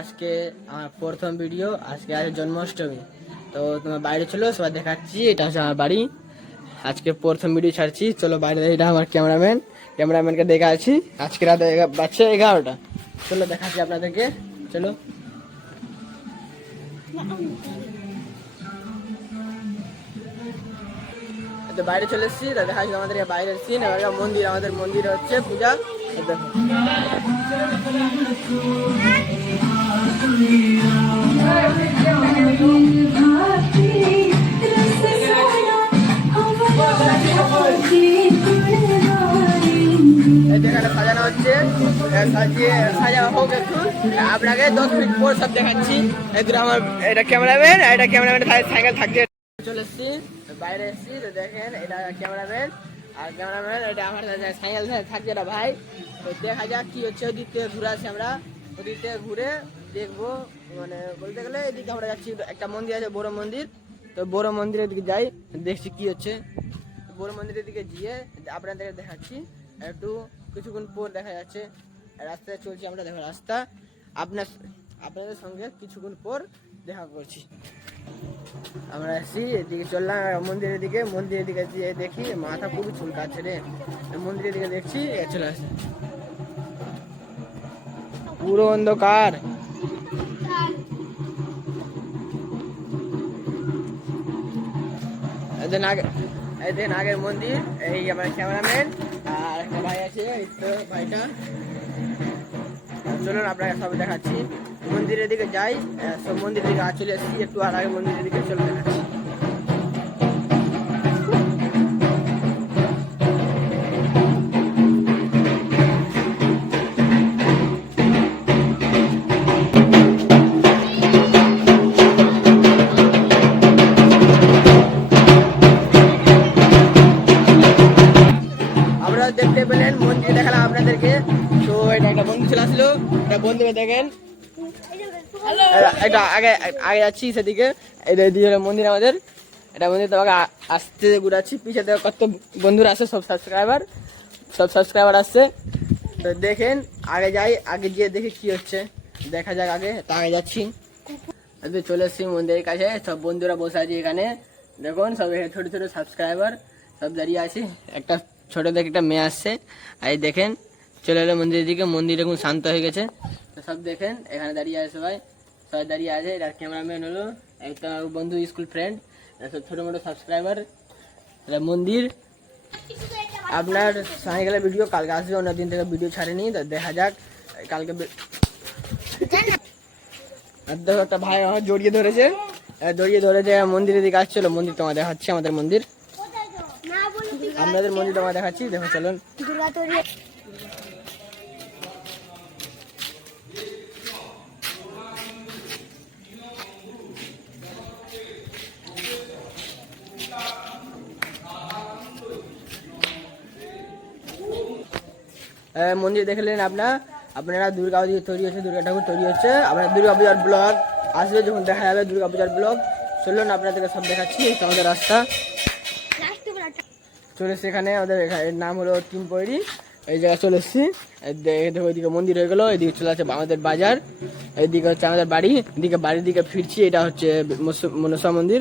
আজকে আমার প্রথম ভিডিও। আজকে আছে জন্মাষ্টমী, তো তোমার বাইরে চলো সবাই দেখাচ্ছি। এটা হচ্ছে আমার বাড়ি। আজকে প্রথম ভিডিও ছাড়ছি, চলো বাইরে। এটা আমার ক্যামেরাম্যানকে দেখা আছি। আজকে রাত বাজছে 11টা। চলো দেখাচ্ছি আপনাদেরকে, চলো। তো বাইরে চলে এসেছি, দেখাচ্ছি আমাদের বাইরের সিন। মন্দির, আমাদের মন্দির হচ্ছে পূজা। দেখো সাজানো হচ্ছে, সাজা হোক একটু। আপনাকে 10 মিনিট পর সব দেখাচ্ছি। আমার এটা ক্যামেরাম্যান সাইকেল থাকছে। চলে এসেছি, বাইরে এসেছি, তো দেখেন এটা ক্যামেরাম্যান। আর ক্যামেরাম্যান এটা আমার সাইকেল থাকছে এটা ভাই। তো দেখা যাক কি হচ্ছে। ওদিক থেকে ঘুরে আসি আমরা, ওদিক থেকে ঘুরে দেখবো। মানে বলতে গেলে এদিকে আমরা যাচ্ছি, একটা মন্দির আছে বড় মন্দির। তো বড় মন্দিরের দিকে যাই, দেখছি কি হচ্ছে। বড় মন্দিরের দিকে গিয়ে আপনাদেরকে দেখাচ্ছি। একটু কিছুক্ষণ পর দেখা যাচ্ছে রাস্তায় চলছি আমরা। দেখো রাস্তা, আপনাদের সঙ্গে কিছুক্ষণ পর দেখা করছি। আমরা আসছি এদিকে, চললাম মন্দিরের দিকে। মন্দিরের দিকে গিয়ে দেখি মাথা খুবই চুলকাচ্ছে রে। মন্দিরের দিকে দেখছি চলে আসছে, পুরো অন্ধকার। দেখেন আগের মন্দির। এই আমার ক্যামেরাম্যান আর একটা ভাই আছে, এই তো ভাইটা। চলুন আপনাকে সব দেখাচ্ছি। মন্দিরের দিকে যাই, সব মন্দিরের দিকে চলে এসেছি। একটু আর আগে মন্দিরের দিকে চলে দেখাচ্ছি। দেখতে পেলেন মন্দির দেখালাম আপনাদেরকে। তো এটা একটা বন্ধু চলে আসলো, এটা বন্ধুকে দেখেন। এটা আগে আগে যাচ্ছি সেদিকে। এটা দিয়ে মন্দির আমাদের, এটা মন্দির তোমাকে আসতে ঘুরাচ্ছি। পিছিয়ে দেখো কত বন্ধুরা আসছে, সব সাবস্ক্রাইবার আসছে। তো দেখেন আগে যাই, আগে গিয়ে দেখি কি হচ্ছে, দেখা যাক আগে। তা আগে যাচ্ছি, চলে এসছি মন্দিরের কাছে। সব বন্ধুরা বসে আছে এখানে, দেখুন সব ছোট ছোট সাবস্ক্রাইবার সব দাঁড়িয়ে আছে। একটা ছোট দেখে একটা মেয়ে আসছে, এই দেখেন চলে এলো মন্দিরের দিকে। মন্দির এখন শান্ত হয়ে গেছে। তো সব দেখেন এখানে দাঁড়িয়ে আছে, সবাই দাঁড়িয়ে আছে। এটা ক্যামেরাম্যান হলো একটা বন্ধু, স্কুল ফ্রেন্ড, সব ছোটো মোটো সাবস্ক্রাইবার। এটা মন্দির। আপনার সাইকেলের ভিডিও কালকে আসবে, অন্য দিন থেকে ভিডিও ছাড়েনি। তো দেখা যাক কালকে। আর দেখো একটা ভাই আমার জড়িয়ে ধরেছে মন্দিরের দিকে আসছিল। মন্দির তোমার দেখাচ্ছি, আমাদের মন্দির, আপনাদের মন্দির তোমার দেখাচ্ছি। দেখো চলুন। মন্দির দেখলেন আপনারা দুর্গা তৈরি হচ্ছে, দুর্গা ঠাকুর তৈরি হচ্ছে। আপনার দুর্গা পূজার ব্লগ আসবে, যখন দেখা যাবে দুর্গা পূজার ব্লগ। চলুন আপনাদেরকে সব দেখাচ্ছি। আমাদের রাস্তা চলে এসছি এখানে, আমাদের এর নাম হলো টিমপৈরি। এই জায়গায় চলে এসছি। দেখো ওইদিকে মন্দির হয়ে গেলো, এদিকে চলে আসছে আমাদের বাজার, এইদিকে হচ্ছে আমাদের বাড়ি। এদিকে বাড়ির দিকে ফিরছি, এটা হচ্ছে মনসা মন্দির।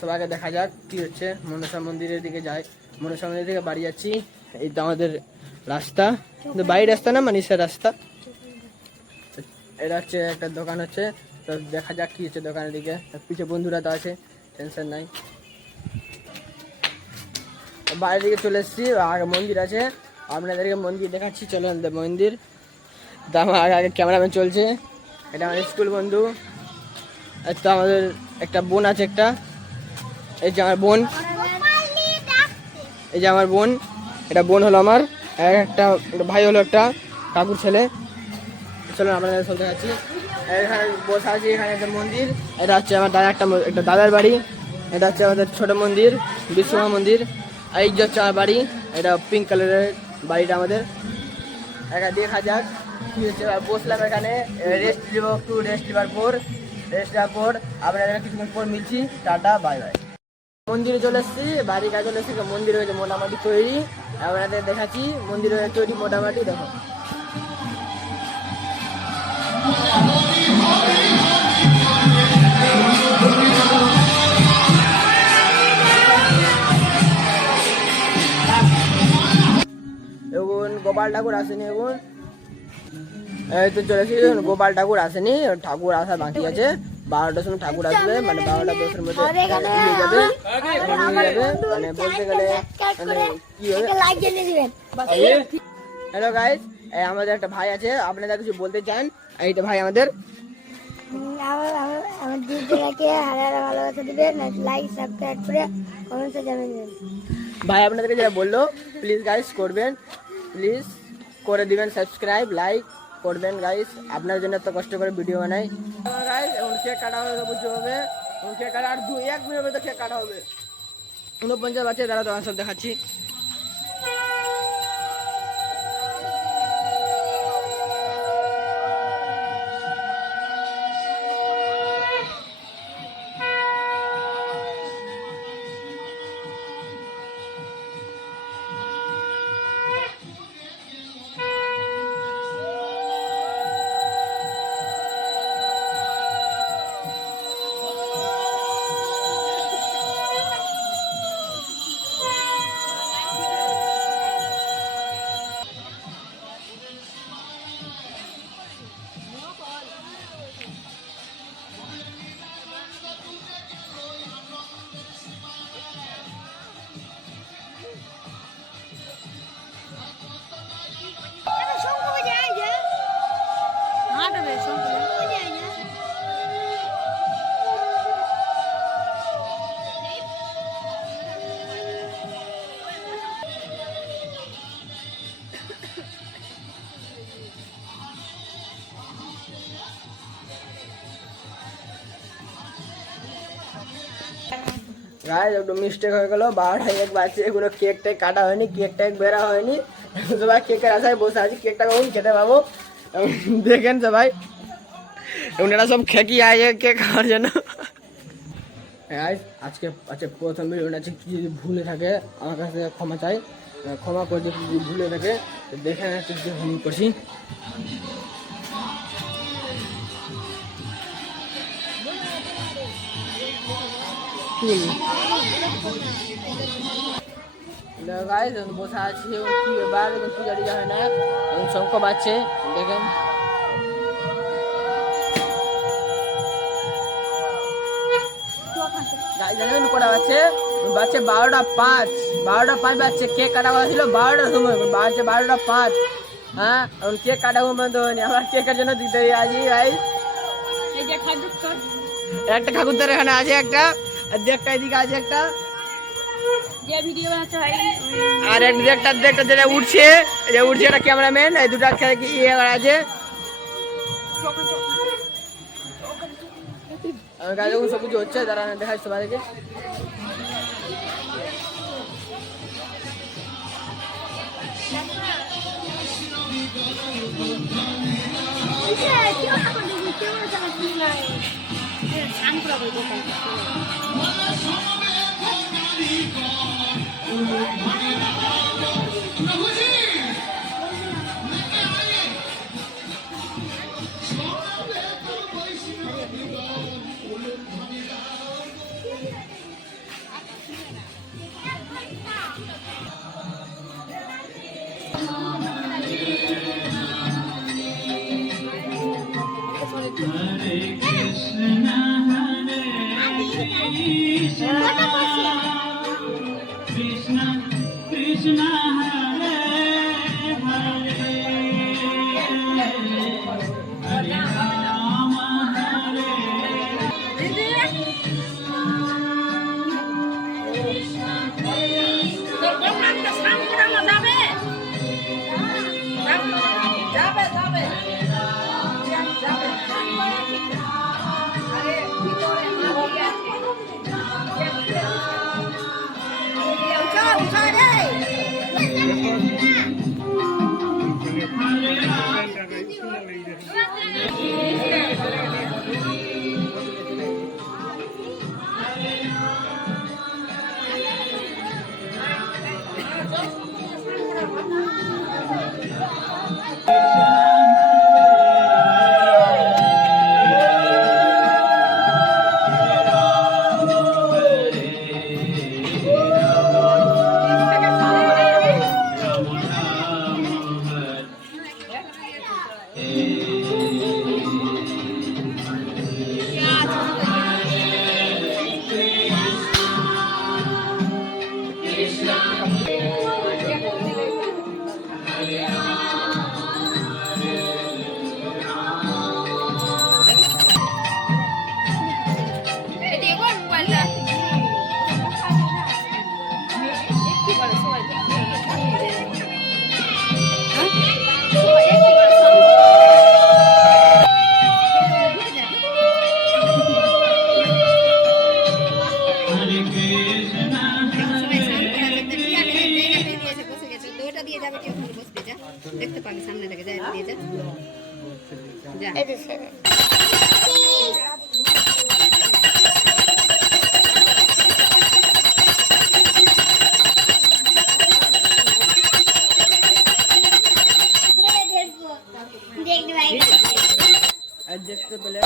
সবাইকে দেখা যাক কি হচ্ছে। মনসা মন্দিরের দিকে যাই, মনসা মন্দির থেকে বাড়ি যাচ্ছি। এই তো আমাদের রাস্তা, বাড়ির রাস্তা না, মানিসের রাস্তা। এটা হচ্ছে একটা দোকান হচ্ছে, তো দেখা যাক কি হচ্ছে দোকানের দিকে। পিছে বন্ধুরা তো আছে, টেনশন নাই। বাইরের দিকে চলে এসেছি, আগে মন্দির আছে, আপনাদেরকে মন্দির দেখাচ্ছি। চলো মন্দির। তো আমার আগে ক্যামেরাম্যান চলছে। এটা আমার স্কুল বন্ধু। তো আমাদের একটা বোন আছে, একটা এই যে আমার বোন, এই যে আমার বোন। এটা বোন হলো আমার, একটা ভাই হলো একটা কাকুর ছেলে। চলো আপনাদের সব দেখাচ্ছি। এখানে বসে আছি, এখানে একটা মন্দির। এটা হচ্ছে আমার একটা দাদার বাড়ি। এটা হচ্ছে আমাদের ছোট মন্দির, বিশ্বমা মন্দির। এই যে হচ্ছে আমার বাড়ি, এটা পিঙ্ক কালারের বাড়িটা আমাদের। একা দেখা যাক কি হচ্ছে। বসলাম এখানে, রেস্ট নেবো একটু। রেস্ট নেওয়ার পর আপনাদের কিছুক্ষণ পর মিলছি। Tata, bye bye. মন্দিরে চলে এসেছি, বাড়ির কাছে চলে এসেছি। মন্দির হয়েছে মোটামুটি তৈরি, আপনাদের দেখাচ্ছি। মন্দির হয়ে তৈরি মোটামুটি, দেখো এখন গোপাল ঠাকুর আসেনি, এখন এই তো চলে এসেছি। গোপাল ঠাকুর আসেনি, ঠাকুর আসা বাকি আছে। 12টার সময় ঠাকুর আসবে, মানে 12:10 মধ্যে নিয়ে যাবে। মানে বলতে গেলে কি হবে। হ্যালো গাইস, আমাদের একটা ভাই আছে, আপনারা কিছু বলতে চান? এইটা ভাই আমাদের। আমার দিদিকে হাজার ভালোবাসা দিবেন, লাইক সাবস্ক্রাইব করে কমেন্টে জানাবেন। ভাই আপনাদেরকে যেটা বললো, প্লিজ গাইস করবেন, প্লিজ করে দিবেন সাবস্ক্রাইব, লাইক করবেন গাইস। আপনার জন্য এত কষ্ট করে ভিডিও বানাই গাইস। এখন কেক কাটা হবে, বুঝতে হবে। এখন কেক কাটা আর 1 মিনিট মধ্যে কেক কাটা হবে। 49 বাচ্চা দাঁড়া, তোমার সব দেখাচ্ছি। গাইস একটু মিস্টেক হয়ে গেল, 12টায় 1 বাজছে, এগুলো কেকটাই কাটা হয়নি, কেকটাই বেরা হয়নি। সবাই কেকের আশায় বসে আছি, কেকটা কখন খেতে পাবো দেখেন সবাই। এবং এরা সব খেকি আয় কেক খাওয়ার জন্য। আজকে আচ্ছা প্রথম ভিডিওটা আছে, কি যদি ভুলে থাকে আমার কাছে ক্ষমা চাই, ক্ষমা করে যদি ভুলে থাকে দেখে করছি। বসে আছি, কি ব্যাপার পূজা টুজা হয় না, শঙ্খ বাজছে দেখেন। কটা বাজছে? বাজছে 12:05, 12:05 বাজছে। কেক কাটা কথা ছিল 12টার সময়, বাজছে 12:05। হ্যাঁ, এখন কেক কাটা বন্ধ হয়নি, আমার কেকের জন্য দিতে আছি ভাই। একটা ঠাকুরদার এখানে আছে, একটা একটা এদিকে আছে, একটা আর একটা যেটা উঠছে, একটা ক্যামেরাম্যান, এই দুটো ইয়ে আছে। সব কিছু হচ্ছে, তারা দেখাচ্ছে সবাইকে। এই যে ছেড়ে। আর দেখতে পেলে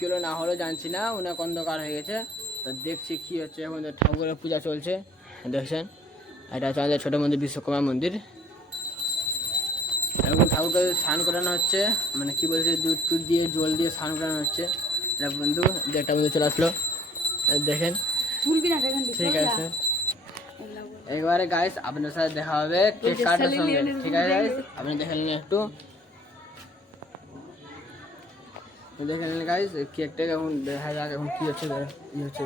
কিলো না হলেও জানছি না, অনেক অন্ধকার হয়ে গেছে। তো দেখছি কি হচ্ছে, এখন তো ঠাকুরের পূজা চলছে দেখছেন। এটা হচ্ছে আমাদের ছোটো মন্দির, বিশ্বকর্মা মন্দির। এখন ঠাকুরকে স্নান করানো হচ্ছে, মানে কি বলছে দুধ টুধ দিয়ে জল দিয়ে স্নান করানো হচ্ছে। এটা বন্ধু একটা বন্ধু চলে আসলো দেখেন, ঠিক আছে। এবারে গাইস আপনার সাথে দেখা হবে কেক কাটার সঙ্গে, ঠিক আছে গাইস? আপনি দেখে নিন একটু, দেখে নিন গাইস কেকটাকে। এখন দেখা যাক এখন কি হচ্ছে, কি হচ্ছে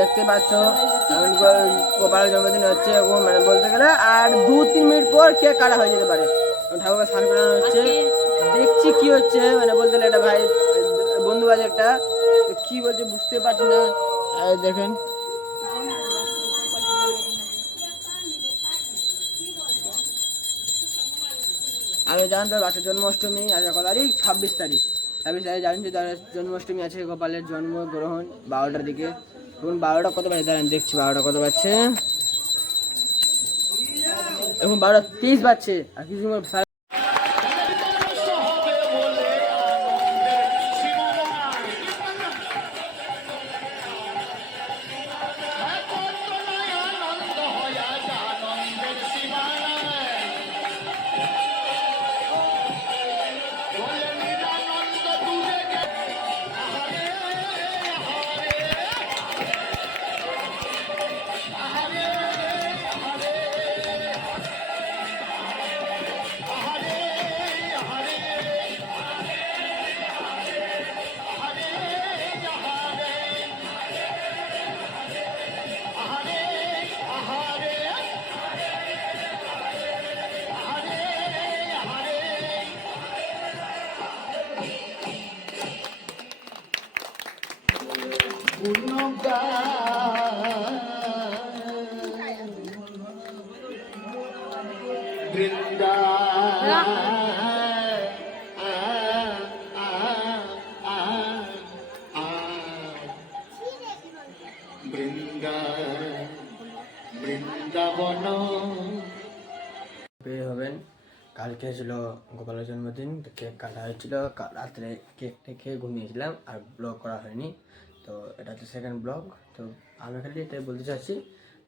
দেখতে পাচ্ছ গোপালের জন্মদিন হচ্ছে, মানে বলতে গেলে আর 2-3 মিনিট পর কেক কাটা হয়ে যেতে পারে। ঠাকুরকে স্নান করানো হচ্ছে, দেখছি কি হচ্ছে, মানে বলতে গেলে এটা ভাই বন্ধু বাজে একটা, কি বলছে বুঝতে পারছি না। দেখেন আমি জানতে বাচ্চার জন্মাষ্টমী আজ কত তারিখ, 26 তারিখ। 26 তারিখ জানেন যে জন্মাষ্টমী আছে, গোপালের জন্মগ্রহণ 12টার দিকে। এখন 12টা কত বাজে দাঁড়ান দেখছি, 12টা কত বাজছে, এখন 12:30 বাজছে। আর কিছু বৃন্দা বৃন্দা বৃন্দাবন বের হবেন। কালকে ছিল গোপালের জন্মদিন, তো কেক কাটা হয়েছিল, রাত্রে কেকটা খেয়ে ঘুমিয়েছিলাম আর ব্লগ করা হয়নি। তো এটা হচ্ছে সেকেন্ড ব্লগ। তো আমি খালি এটাই বলতে চাচ্ছি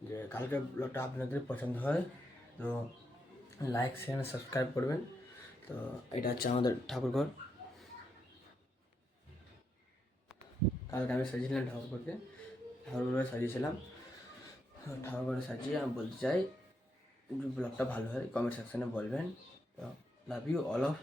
যে কালকে ব্লগটা আপনাদের পছন্দ হয় তো লাইক শেয়ার সাবস্ক্রাইব করবেন। তো এটা হচ্ছে আমাদের ঠাকুরঘর। কালকে আমি সাজিয়েছিলাম ঠাকুরঘরে সাজিয়েছিলাম। ঠাকুরঘরে সাজিয়ে আমি বলতে চাই ব্লগটা ভালো হয় কমেন্ট সেকশনে বলবেন। তো লাভ ইউ অল অফ।